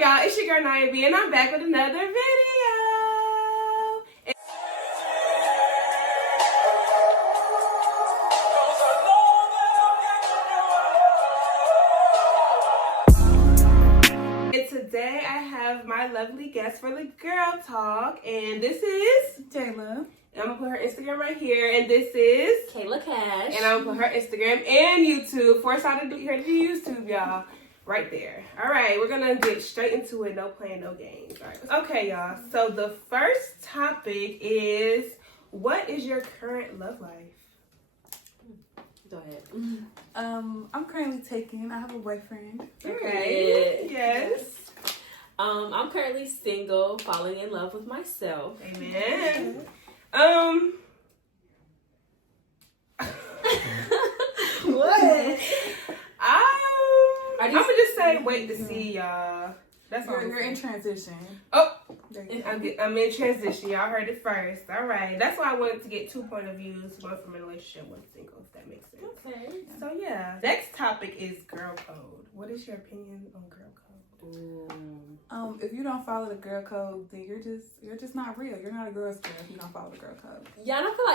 y'all? It's your girl Naya B, and I'm back with another video. And today I have my lovely guest for the Girl Talk, and this is Taylor. And I'm gonna put her Instagram right here, and this is Kayla Cash. And I'm gonna put her Instagram and YouTube. Force out to do her to YouTube, y'all. Right there. All right, we're gonna get straight into it. No playing, no games. All right. Okay, y'all. So the first topic is, what is your current love life? Go ahead. I'm currently taken. I have a boyfriend. Okay. Yes. I'm currently single, falling in love with myself. Amen. What? I'm gonna just say wait to see, y'all. That's all. You're in transition. Oh, I'm in transition. Y'all heard it first. All right. That's why I wanted to get 2 point of views, one from a relationship, one single, if that makes sense. Okay. So yeah, next topic is girl code. What is your opinion on girl code? If you don't follow the girl code, then you're just not real. You're not a girl's girl if you don't follow the girl code. Yeah, and I feel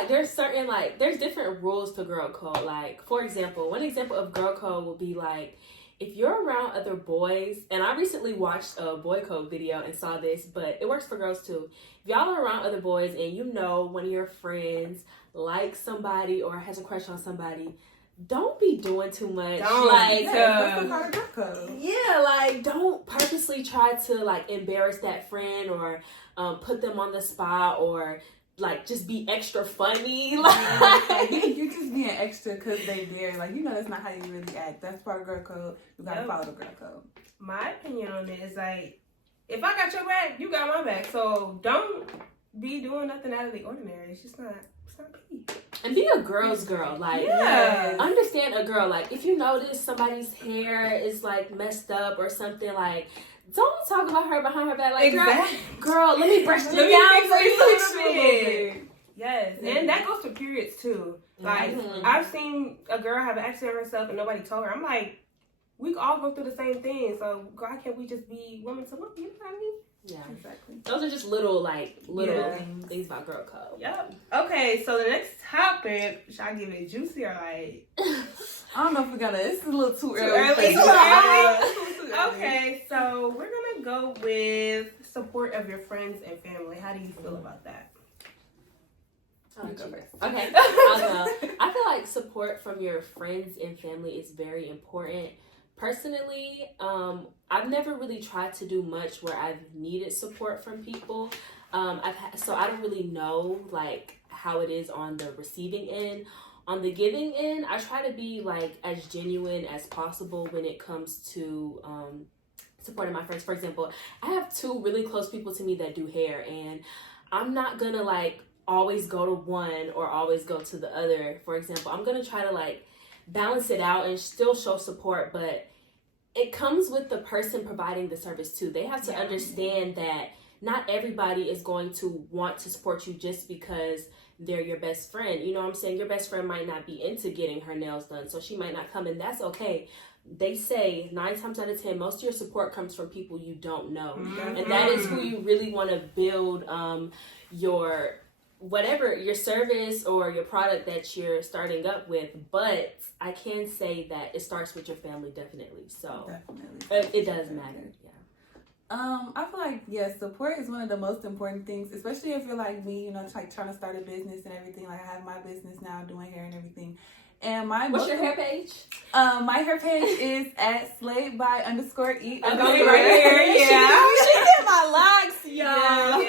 like there's different rules to girl code. Like, for example, one example of girl code would be like, if you're around other boys, and I recently watched a boy code video and saw this, but it works for girls too. If y'all are around other boys and you know one of your friends likes somebody or has a crush on somebody, don't be doing too much. Don't purposely try to like embarrass that friend or put them on the spot or like just be extra funny. Like you're just being extra because they dare. Like, that's not how you really act. That's part of girl code. You gotta follow the girl code. My opinion on it is like, if I got your back, you got my back. So don't be doing nothing out of the ordinary. It's not me. And be a girl's girl. Like, understand a girl. Like, if you notice somebody's hair is like messed up or something, like, don't talk about her behind her back. Like, girl, let me brush this down for you a little bit. Yes, and that goes for periods too. Like, I've seen a girl have an accident herself and nobody told her. I'm like, we all go through the same thing, so why can't we just be women to women? You know what I mean? Yeah, exactly. Those are just little things about girl code. Yep. Okay, so the next topic, should I give it juicy or like? I don't know if we're gonna. It's a little too early. Too early. Okay, so we're gonna go with support of your friends and family. How do you feel about that? I'll go first. Okay. I feel like support from your friends and family is very important. Personally, I've never really tried to do much where I've needed support from people. So I don't really know like how it is on the receiving end. On the giving end, I try to be like as genuine as possible when it comes to supporting my friends. For example, I have 2 really close people to me that do hair, and I'm not gonna like always go to one or always go to the other. For example, I'm gonna try to like balance it out and still show support, but it comes with the person providing the service too. They have to understand that not everybody is going to want to support you just because they're your best friend. You know what I'm saying? Your best friend might not be into getting her nails done, so she might not come, and that's okay. They say 9 times out of 10, most of your support comes from people you don't know. And that is who you really want to build your service or your product that you're starting up with. But I can say that it starts with your family, definitely. So it does matter. I feel like support is one of the most important things, especially if you're like me, like trying to start a business and everything. Like, I have my business now, doing hair and everything. And what's your hair page? My hair page is at slayed_by_e. I'm right here. Yeah. She get my locks, y'all.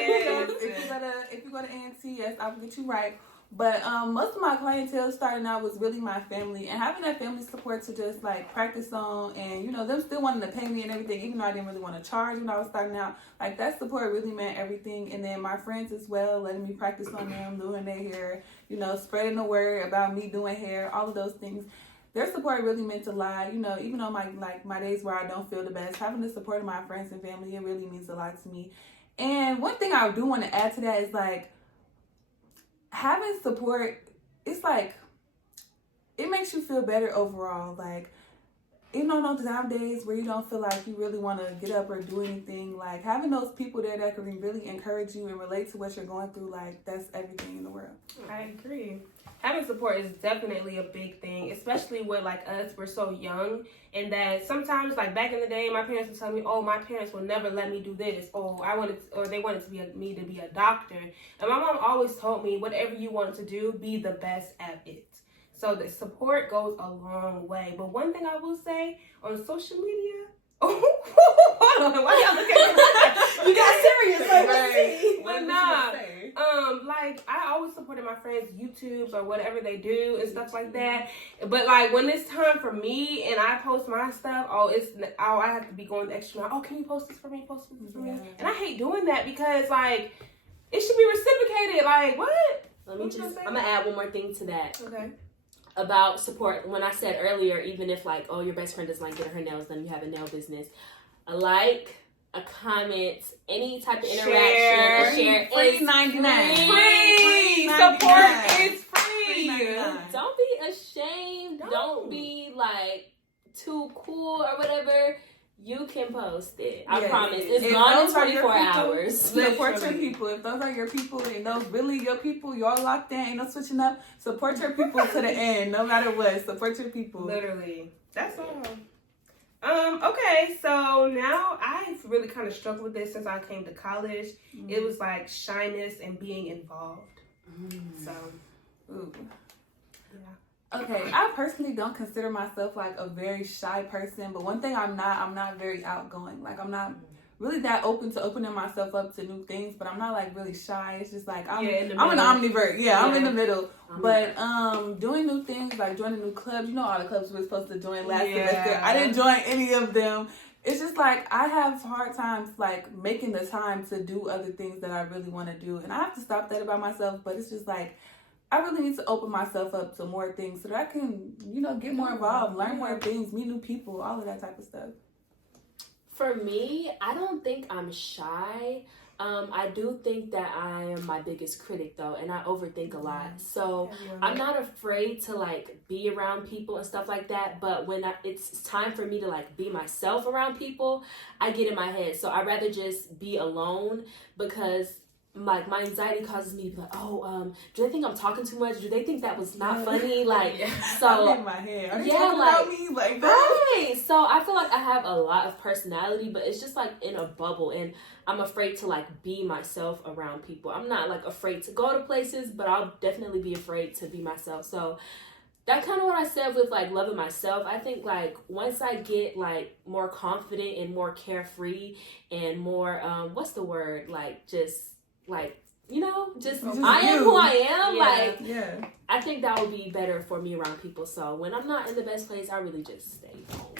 If you go to ANT, I will get you right. But most of my clientele starting out was really my family, and having that family support to just like practice on, and them still wanting to pay me and everything, even though I didn't really want to charge when I was starting out. Like, that support really meant everything. And then my friends as well, letting me practice on them, doing their hair, spreading the word about me doing hair, all of those things. Their support really meant a lot. Even on my days where I don't feel the best, having the support of my friends and family, it really means a lot to me. And one thing I do want to add to that is like, having support, it's like, it makes you feel better overall. Like, even on those down days where you don't feel like you really want to get up or do anything, like having those people there that can really encourage you and relate to what you're going through, like that's everything in the world. I agree. Having support is definitely a big thing, especially with like us, we're so young, and that sometimes like back in the day, my parents would tell me, oh, my parents will never let me do this, or they wanted me to be a doctor, and my mom always told me, whatever you want to do, be the best at it. So the support goes a long way. But one thing I will say on social media, hold on, why y'all look at me? You got serious, like right. what But nah, like I always supported my friends' YouTube or whatever they do and stuff like that. But like when it's time for me and I post my stuff, I have to be going the extra mile. Oh, can you post this for me? Post this for me? And I hate doing that because like it should be reciprocated. Like what? I'm gonna add one more thing to that. Okay. About support, when I said earlier, even if like, oh, your best friend doesn't like getting her nails done, you have a nail business, a like, a comment, any type of interaction, share, free 99. Free support is free. Don't be ashamed. Don't be like too cool or whatever. You can post it. I promise. It's gone in 24 hours. Support your people. If those are your people and those really your people, y'all locked in, ain't no switching up. Support your people to the end, no matter what. Support your people. Literally. That's all. Okay, so now I've really kind of struggled with this since I came to college. It was like shyness and being involved. So, yeah. Okay, I personally don't consider myself like a very shy person, but one thing I'm not very outgoing. Like I'm not really that open to opening myself up to new things, but I'm not like really shy. It's just like I'm an ambivert. Yeah, I'm in the middle. But doing new things, like joining new clubs, you know all the clubs we were supposed to join last semester. I didn't join any of them. It's just like I have hard times like making the time to do other things that I really want to do, and I have to stop that about myself, but it's just like I really need to open myself up to more things so that I can, get more involved, learn more things, meet new people, all of that type of stuff. For me, I don't think I'm shy. I do think that I am my biggest critic though, and I overthink a lot. So I'm not afraid to like be around people and stuff like that. But when it's time for me to like be myself around people, I get in my head. So I'd rather just be alone because like my anxiety causes me to be like, do they think I'm talking too much? Do they think that was not funny? Like, so I'm in my head. Are they talking about me? Like that? Right. So I feel like I have a lot of personality, but it's just like in a bubble, and I'm afraid to like be myself around people. I'm not like afraid to go to places, but I'll definitely be afraid to be myself. So that's kind of what I said with like loving myself. I think like once I get like more confident and more carefree and more what's the word, like just like, just I am who I am. I think that would be better for me around people. So when I'm not in the best place, I really just stay home.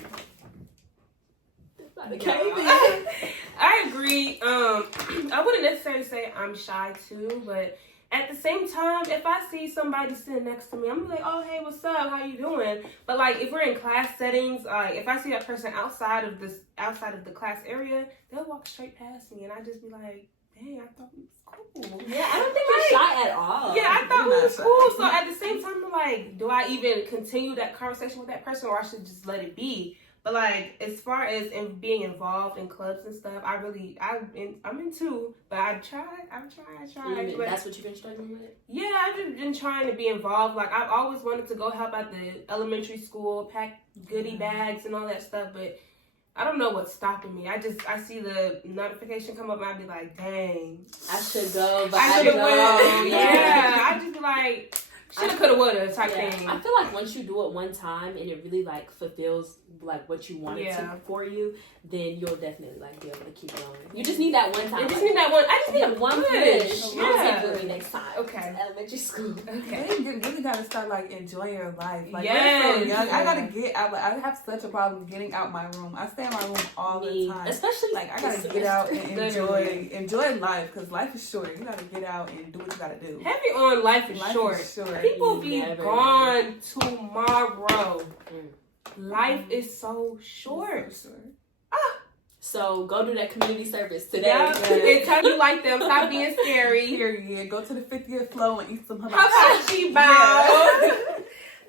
I agree. I wouldn't necessarily say I'm shy too, but at the same time, if I see somebody sitting next to me, I'm like, oh, hey, what's up? How you doing? But like, if we're in class settings, if I see that person outside of the class area, they'll walk straight past me, and I just be like, dang, I thought we was cool. Yeah, I don't think you're shy at all. Yeah, I thought we was cool. So at the same time, I'm like, do I even continue that conversation with that person, or I should just let it be? But like, as far as being involved in clubs and stuff, I'm into, but I'm trying. But that's what you've been struggling with? Yeah, I've just been trying to be involved. Like, I've always wanted to go help at the elementary school, pack goodie bags and all that stuff, but I don't know what's stopping me. I see the notification come up and I be like, dang. I should go, but I don't. Yeah, I just be like, shoulda, coulda, woulda type thing. I feel like once you do it one time and it really like fulfills like what you wanted to for you, then you'll definitely like be able to keep going. You just need that one time. You just need that one. I just need one push. Yeah. I'll take you next time. Okay. Elementary school. Okay. You really gotta start like enjoying your life. Like, yes. So young. I gotta get out. Like, I have such a problem getting out my room. I stay in my room all the time. Especially like I gotta get out and enjoy life, because life is short. You gotta get out and do what you gotta do. Heavy on life is short. People be gone tomorrow. Life is so short. So go do that community service today. And tell you like them. Stop being scary. Period. Go to the 50th floor and eat some hibachi bow.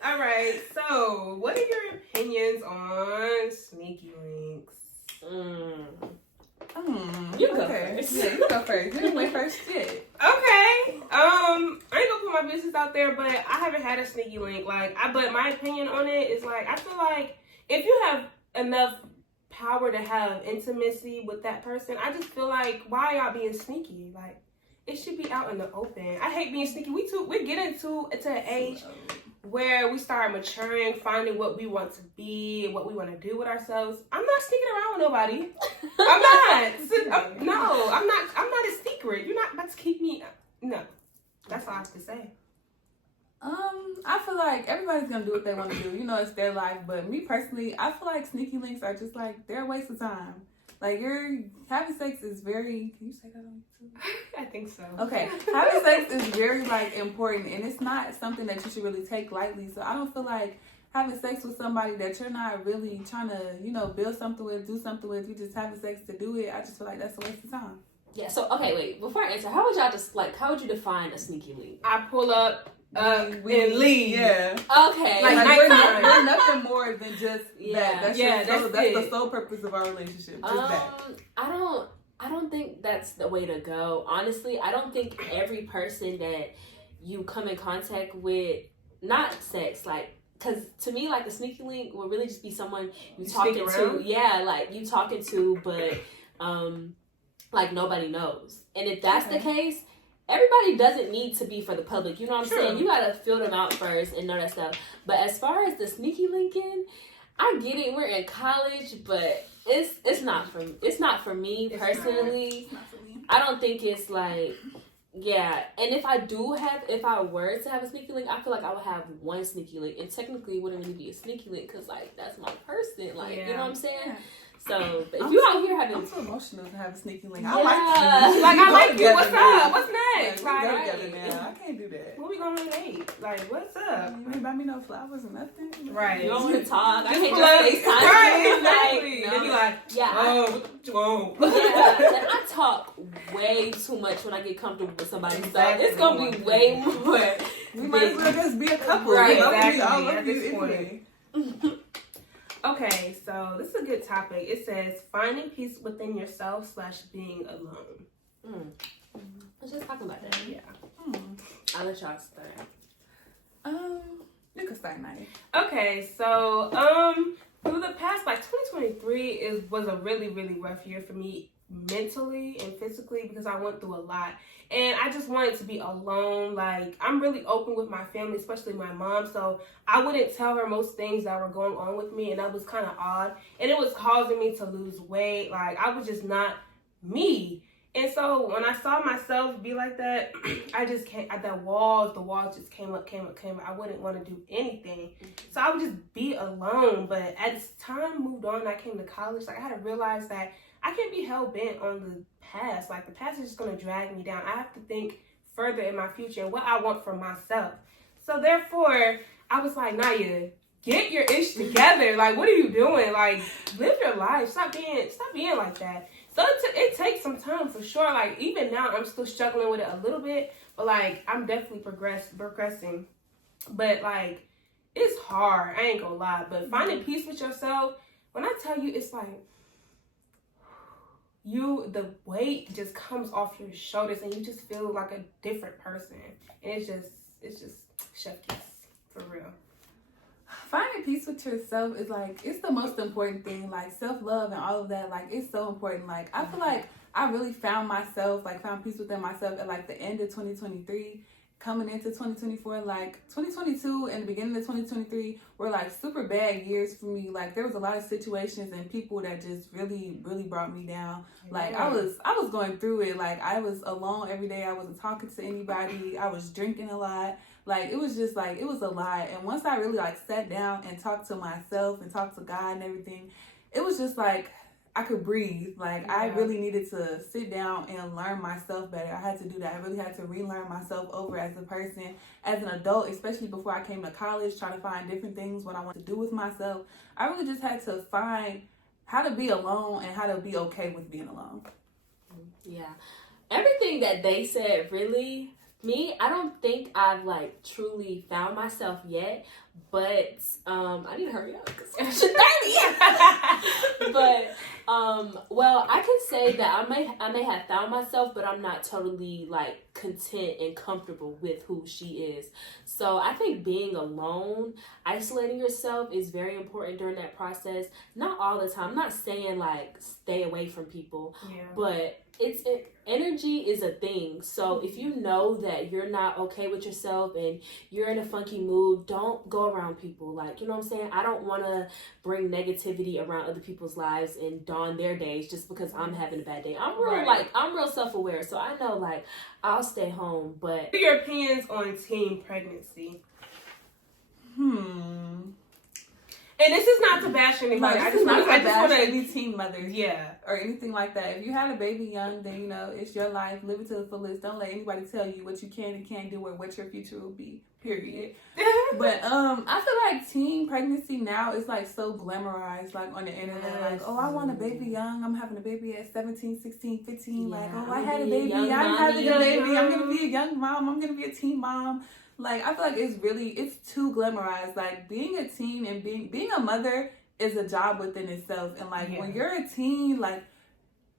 All right. So, what are your opinions on sneaky links. You go first. Yeah, you go first. You went first. Shit. Okay. I ain't gonna put my business out there, but I haven't had a sneaky link. But my opinion on it is like, I feel like if you have enough power to have intimacy with that person, I just feel like, why y'all being sneaky? Like, it should be out in the open. I hate being sneaky. We're getting to an age where we start maturing, finding what we want to be and what we want to do with ourselves. I'm not sneaking around with nobody. I'm not. No, I'm not. I'm not a secret. You're not about to keep me. No, that's all I have to say. I feel like everybody's gonna do what they want to do. You know, it's their life. But me personally, I feel like sneaky links are just like, they're a waste of time. Like, you're having sex is very. Can you say that on YouTube? I think so. Okay, having sex is very like important, and it's not something that you should really take lightly. So I don't feel like having sex with somebody that you're not really trying to, you know, build something with, do something with. You just having sex to do it. I just feel like that's a waste of time. Yeah. So okay, wait. Before I answer, how would you define a sneaky link? I pull up and leave. Yeah. Okay. Like we're nothing more than just that. That's the sole purpose of our relationship. Just that. I don't think that's the way to go. Honestly, I don't think every person that you come in contact with, not sex, like, because to me, like, a sneaky link will really just be someone you talking to. Yeah, like, you talking to, but, like, nobody knows. And if that's the case, everybody doesn't need to be for the public. You know what I'm saying? You got to feel them out first and know that stuff. But as far as the sneaky linking, I get it. We're in college, but it's not for me personally. Not for me. I don't think it's like, yeah. And if I were to have a sneaky link, I feel like I would have one sneaky link, and technically it wouldn't really be a sneaky link because like that's my person. Like you know what I'm saying? Yeah. So, but if you out here having, I'm so emotional to have a sneaky link. Yeah. I like you. Like, I like you. What's Now. up? What's next? Like, we go Like, together now. I can't do that. what we gonna date? Like, what's up? You ain't buy me no flowers or nothing. Right. you don't want to talk. I can't Right, just FaceTime. right, Like, exactly. no. They be like, Yeah, oh, what you want? yeah, and I talk way too much when I get comfortable with somebody, Exactly. so it's gonna be way more. We might as well just be a couple. Right, All exactly, of at you this point. anyway. Okay, so this is a good topic. It says finding peace within yourself / being alone. Let's just talk about that. Yeah. I'll let y'all start. You can start, Naya. Okay, so through the past, like 2023 was a really, really rough year for me mentally and physically because I went through a lot. And I just wanted to be alone. Like, I'm really open with my family, especially my mom. So I wouldn't tell her most things that were going on with me. And that was kind of odd. And it was causing me to lose weight. Like, I was just not me. And so when I saw myself be like that, I just can't, the walls just came up. I wouldn't want to do anything. So I would just be alone. But as time moved on, I came to college. Like, I had to realize that I can't be hell bent on the past. Like, the past is just going to drag me down. I have to think further in my future and what I want for myself. So therefore, I was like, Naya, get your ish together. Like, what are you doing? Like, live your life. Stop being like that. So it takes some time for sure. Like, even now, I'm still struggling with it a little bit. But, like, I'm definitely progressing. But, like, it's hard. I ain't gonna lie. But finding peace with yourself, when I tell you, it's like, the weight just comes off your shoulders and you just feel like a different person. And it's just chef kiss, for real. Finding peace with yourself is like, it's the most important thing. Like, self-love and all of that, like, it's so important. Like, I feel like I really found peace within myself at like the end of 2023, coming into 2024. Like, 2022 and the beginning of 2023 were like super bad years for me. Like, there was a lot of situations and people that just really, really brought me down. Like, I was going through it. Like, I was alone every day. I wasn't talking to anybody. I was drinking a lot. Like, it was just like, it was a lot. And once I really like sat down and talked to myself and talked to God and everything, it was just like, I could breathe. Like, I really needed to sit down and learn myself better. I had to do that. I really had to relearn myself over as a person, as an adult, especially before I came to college, trying to find different things, what I want to do with myself. I really just had to find how to be alone and how to be okay with being alone. Yeah. Everything that they said, really, me, I don't think I've like truly found myself yet, But I need to hurry up because it's 30. But well, I can say that I may have found myself, but I'm not totally like content and comfortable with who she is. So I think being alone, isolating yourself is very important during that process. Not all the time. I'm not saying like stay away from people, but energy is a thing. So if you know that you're not okay with yourself and you're in a funky mood, don't go around people. Like, you know what I'm saying? I don't want to bring negativity around other people's lives and dawn their days just because I'm having a bad day. I'm real self-aware. So I know like I'll stay home, but what are your opinions on teen pregnancy? And this is not to bash anybody. I just want to be teen mothers. Yeah. Or anything like that. If you had a baby young, then, you know, it's your life. Live it to the fullest. Don't let anybody tell you what you can and can't do or what your future will be. Period. But I feel like teen pregnancy now is like so glamorized, like on the internet. Like, oh, I want a baby young. I'm having a baby at 17, 16, 15. Like, oh, I had a baby. I'm having a baby. I'm going to be a young mom. I'm going to be a teen mom. Like, I feel like it's too glamorized. Like, being a teen and being a mother is a job within itself. And, like, when you're a teen, like,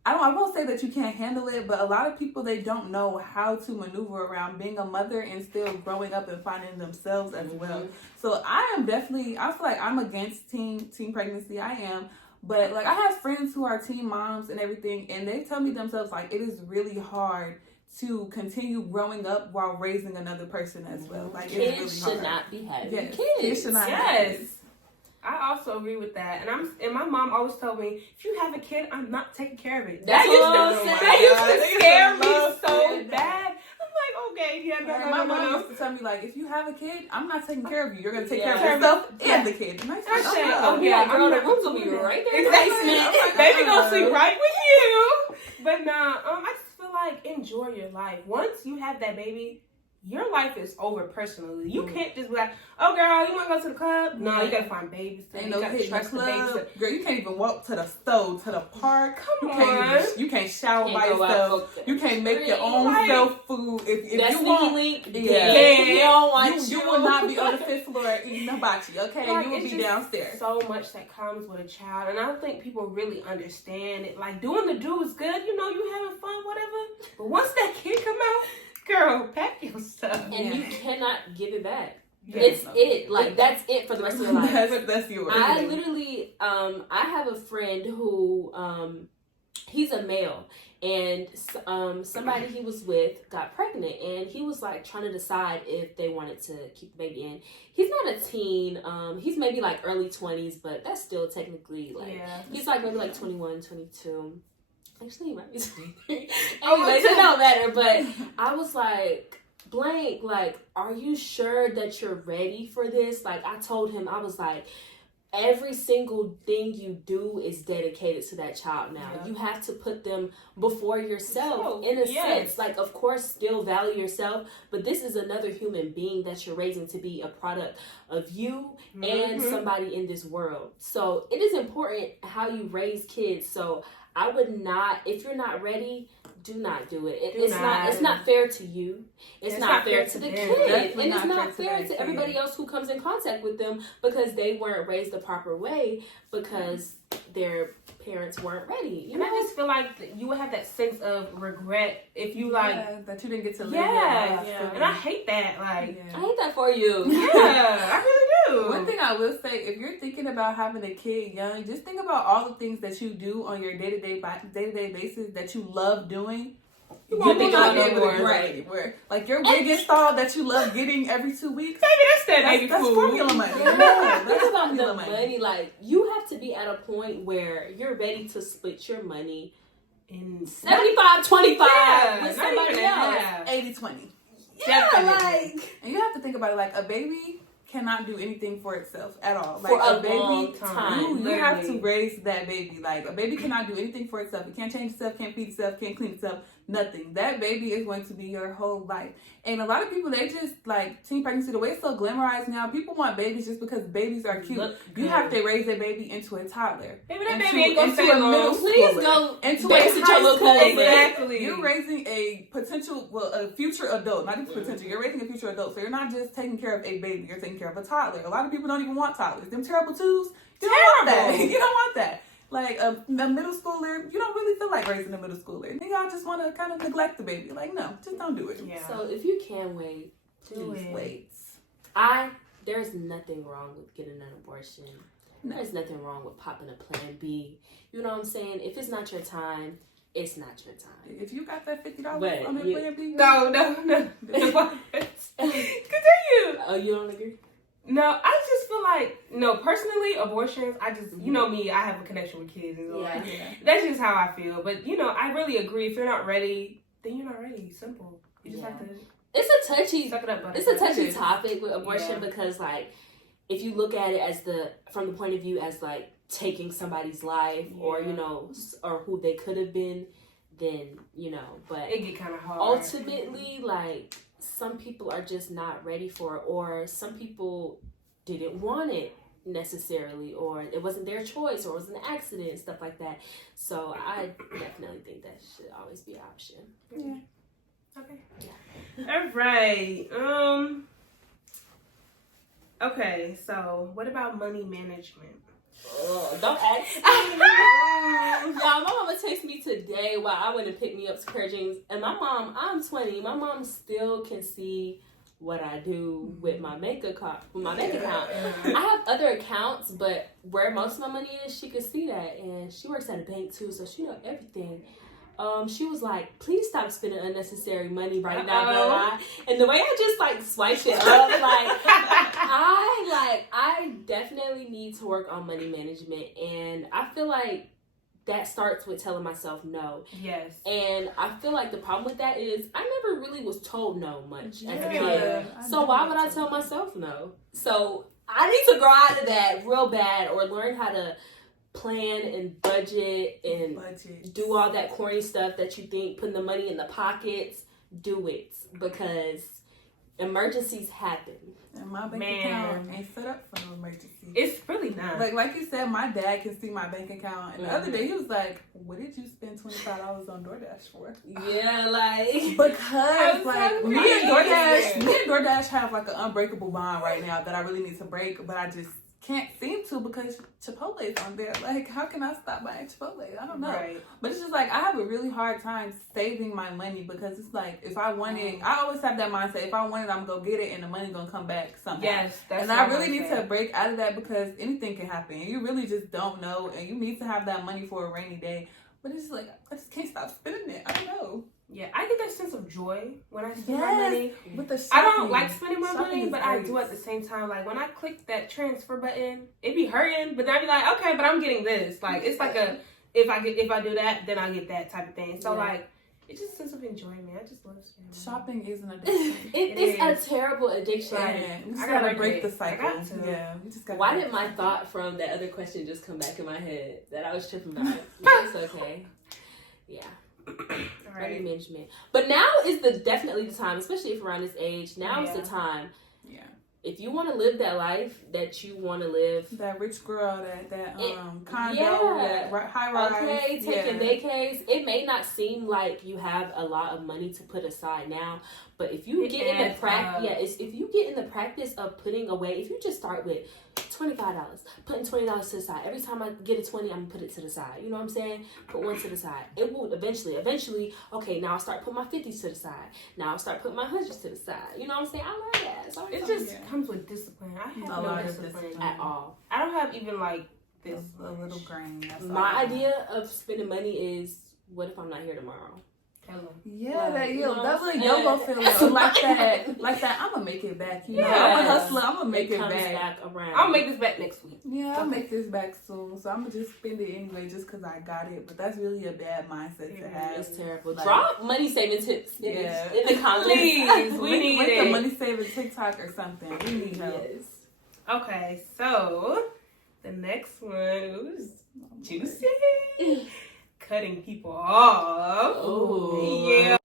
I won't say that you can't handle it, but a lot of people, they don't know how to maneuver around being a mother and still growing up and finding themselves as well. So, I feel like I'm against teen pregnancy. I am. But, like, I have friends who are teen moms and everything, and they tell me themselves, like, it is really hard to continue growing up while raising another person as well. Like, kids it's really should not be having kids. Kids should not have kids. I also agree with that, and my mom always told me, if you have a kid, I'm not taking care of it. That used to scare me so bad. I'm like, okay, my mom used to tell me, like, if you have a kid, I'm not taking care of you. You're gonna take care of yourself and the kid. And I said, girl, the room's gonna be right there. Exactly. Baby gonna sleep right with you. But nah, I just feel like enjoy your life. Once you have that baby, your life is over personally. You can't just be like, oh girl, you wanna go to the club? No, you gotta find babies. Ain't no hitting the club. Girl, you can't even walk to the stove, to the park. You can't shower by yourself. You can't make your own self food. If you want, you will not be on the 5th floor eating hibachi, okay? Like, you will be downstairs. So much that comes with a child, and I don't think people really understand it. Like, doing the do is good, you know, you having fun, whatever. But once that kid come out, girl, pack your stuff. And you cannot give it back. That's it for the rest of your life. That's yours. I literally, I have a friend who, he's a male, and somebody he was with got pregnant, and he was like trying to decide if they wanted to keep the baby in. He's not a teen. He's maybe like early 20s, but that's still technically like, he's like maybe like 21, 22. Actually, he might be 23. Anyways, it don't matter. But I was like, blank, like, are you sure that you're ready for this? Like, I told him, I was like, every single thing you do is dedicated to that child now. You have to put them before yourself in a sense. Like, of course, still value yourself, but this is another human being that you're raising to be a product of you and somebody in this world. So it is important how you raise kids. So I would not, if you're not ready, do not do it. It's not fair to you. It's not fair to the kid. And it's not fair to everybody else who comes in contact with them because they weren't raised the proper way because their parents weren't ready. I just feel like you would have that sense of regret if you like that you didn't get to live your life. And I hate that. Like I hate that for you. I really do. One thing I will say, if you're thinking about having a kid young, just think about all the things that you do on your day-to-day basis that you love doing. You won't be able to do anywhere. Like your wig install that you love getting every 2 weeks. Baby, that's formula money. That's about the money. Like you have to be at a point where you're ready to split your money in 75-25 with somebody else. 80-20. And you have to think about it like a baby cannot do anything for itself at all. Like for a baby, long time. You have to raise that baby. Like a baby cannot do anything for itself. It can't change itself, can't feed itself, can't clean itself. Nothing. That baby is going to be your whole life. And a lot of people, they just like teen pregnancy, the way it's so glamorized now, people want babies just because babies are cute. You have to raise that baby into a toddler. Maybe that baby ain't gonna stay long. Please go into a high school. Exactly. You're raising a potential, a future adult. Not even potential. You're raising a future adult. So you're not just taking care of a baby. You're taking taking care of a toddler. A lot of people don't even want toddlers. Them terrible twos, you don't want that. You don't want that. Like a middle schooler, you don't really feel like raising a middle schooler. Y'all just want to kind of neglect the baby. Like, no, just don't do it. Yeah. So if you can wait, please Wait. There's nothing wrong with getting an abortion. No. There's nothing wrong with popping a plan B. You know what I'm saying? If it's not your time, it's not your time. If you got that $50 But on that you- plan B, No. Continue. Oh, you don't agree? No, I just feel like, no, personally, abortions, I just, you know me, I have a connection with kids. And Yeah. that's just how I feel. But, you know, I really agree. If you're not ready, then you're not ready. Simple. You just have to It's a touchy suck it up. It's a touchy topic with abortion Yeah. because, like, if you look at it as from the point of view as like taking somebody's life or you know or who they could have been, then you know. But it get kind of hard. ultimately, like some people are just not ready for it, or some people didn't want it necessarily, or it wasn't their choice, or it was an accident and stuff like that. So I definitely think that should always be an option. Yeah. Okay. Yeah. All right. Okay. So, what about money management? Oh, don't ask me. Y'all, my mama texted me today while I went and picked me up to Kurt James. And my mom, I'm 20. My mom still can see what I do with my bank account. I have other accounts, but where most of my money is, she could see that. And she works at a bank too, so she knows everything. She was like, please stop spending unnecessary money right now, blah, blah. And the way I just like swiped it up, I definitely need to work on money management, and I feel like that starts with telling myself no. Yes. And I feel like the problem with that is I never really was told no much as a kid. Yeah. So why would I tell myself no? So I need to grow out of that real bad, or learn how to plan and budget and do all that corny stuff that you think, putting the money in the pockets. Do it, because emergencies happen. And my bank account ain't set up for no emergency. It's really not. Like you said, my dad can see my bank account. And the other day he was like, what did you spend $25 on DoorDash for? Yeah, like because like me and DoorDash have like an unbreakable bond right now that I really need to break, but I just can't seem to because Chipotle is on there. Like, how can I stop buying Chipotle? I don't know. Right. But it's just like I have a really hard time saving my money, because it's like if I want it, I always have that mindset. If I want it, I'm gonna go get it, and the money gonna come back somehow. Yes, that's. And I really need to break out of that, because anything can happen. You really just don't know, and you need to have that money for a rainy day. But it's just like I just can't stop spending it. I don't know. Yeah, I get that sense of joy when I spend my money. With the I don't like spending my Shopping money, but I do at the same time. Like when I click that transfer button, it be hurting, but then I be like, okay, but I'm getting this. Like it's like a if I do that, then I get that type of thing. So like it's just a sense of enjoyment. I just love shopping is an addiction. It's a terrible addiction. Right. You just gotta break the cycle. Yeah, you just gotta. Why did my thought from that other question just come back in my head that I was tripping about? It's okay. Yeah. Money management. But now is definitely the time, especially if around this age. Now is the time. Yeah. If you want to live that life that you want to live, that rich girl, that condo, that high rise, okay, taking vacays. It may not seem like you have a lot of money to put aside now, but if you get in the practice, if you get in the practice of putting away, if you just start with $25, putting $20 to the side. Every time I get a 20, I'm gonna put it to the side. You know what I'm saying? Put one to the side. It will eventually, okay, now I'll start putting my 50s to the side. Now I'll start putting my 100s to the side. You know what I'm saying? I learned that. So it just comes with discipline. I have no discipline at all. I don't have even like this a little grain. My idea of spending money is, what if I'm not here tomorrow? Yeah, that little YOLO feeling, like that. I'm gonna make it back. You know, I'm a hustler. I'm gonna make it back around. I'll make this back next week. Yeah, I'll make this back soon. So I'm gonna just spend it anyway, just because I got it. But that's really a bad mindset to have. It's terrible. Drop money saving tips. In the comments. Please, we need it. A money saving TikTok or something. We need help. Yes. Okay, so the next one is juicy. Cutting people off. Ooh. Yeah.